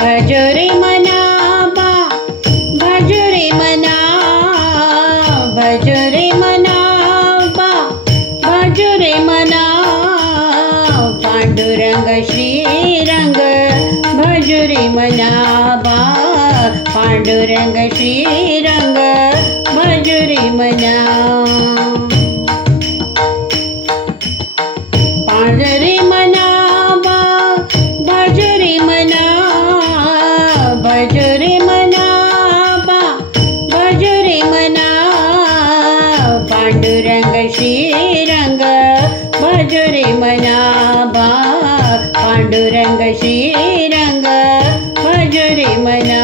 भजरे मना बा भजरे मना भजरे मना बा भजरे मना पांडुरंग श्रीरंग भजरे मना बा पांडुरंग श्रीरंग भजरे मना पांढरे मना बा भजरे मना भजरे मना बा भजरे मना पांडुरंग श्रीरंग भजरे मना बा पांडुरंग श्रीरंग भजरे मना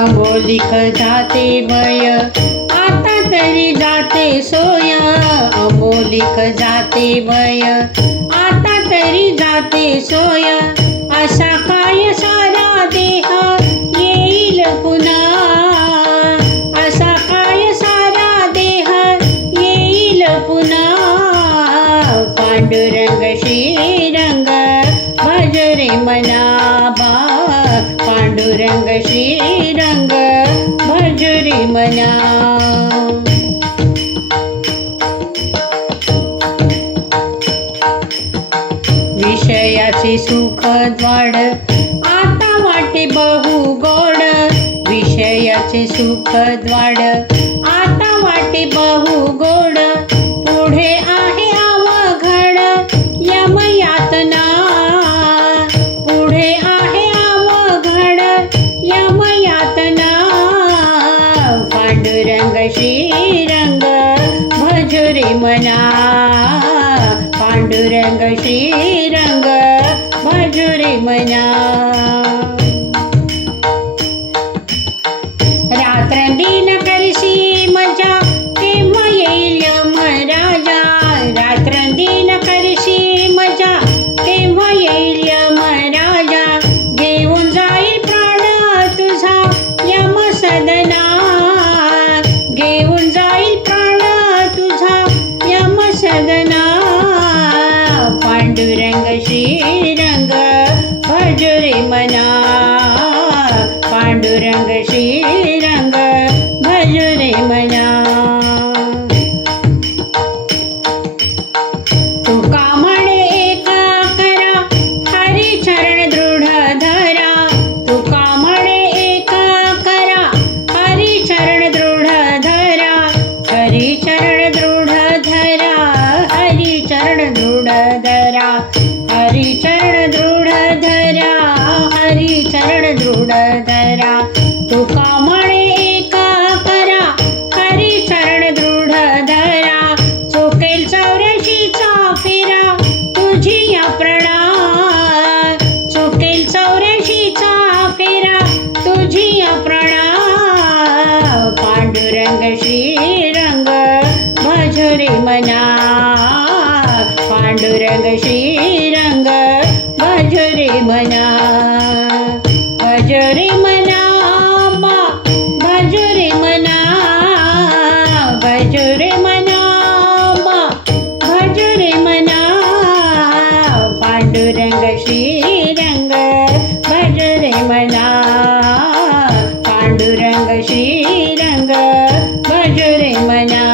अमोलिक जाते वय आता तरी जाते सोय अमोलिक जाते वय आता तरी जाते सोय असा काय सारा देह येईल पुन्हा असा काय सारा देह येईल पुन्हा पांडुरंग श्रीरंग भजरे मना बा पांडुरंग श्रीरंग भजरे मना विषयाचे सुख द्वाड आता वाटे बहु गोड विषयाचे सुख द्वाड आता वाटे बहु गोड पुढे आहे अवघड यमयातना पुढे आहे अवघड यमयातना पांडुरंग श्रीरंग भजरे मना पांडुरंग श्रीरंग भजरे मना रात्रंदिन करशी मजा केव्हा येईल यमराजा रात्रंदिन करशी मजा केव्हा येईल यमराजा घेऊन जाईल प्राण तुझा यमसदना घेऊन जाईल प्राण तुझा यमसदना पांडुरंग श्रीरंग भजरे मना पांडुरंग श्रीरंग भजरे मना तुका म्हणे एका करा हरिचरण दृढ धरा तुका म्हणे एका करा हरिचरण दृढ धरा हरिचरण दृढ धरा हरिचरण दृढ धरा हरिचरण दृढ धरा हरिचरण दृढ धरा तुका म्हणे एका करा हरिचरण दृढ धरा चुकेल 84चा फेरा तुझी या प्रणा चुकेल 84चा फेरा तुझी या प्रणा पांडुरंग श्रीरंग भजरे मना पांडुरंग श्रीरंग भजरे मना भजरे मना बा भजरे मना भजरे मना बा भजरे मना पांडुरंग श्रीरंग भजरे मना पांडुरंग श्रीरंग भजरे मना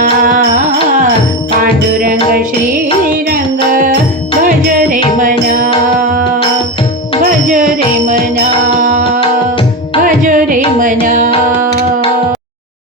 पांडुरंग श्री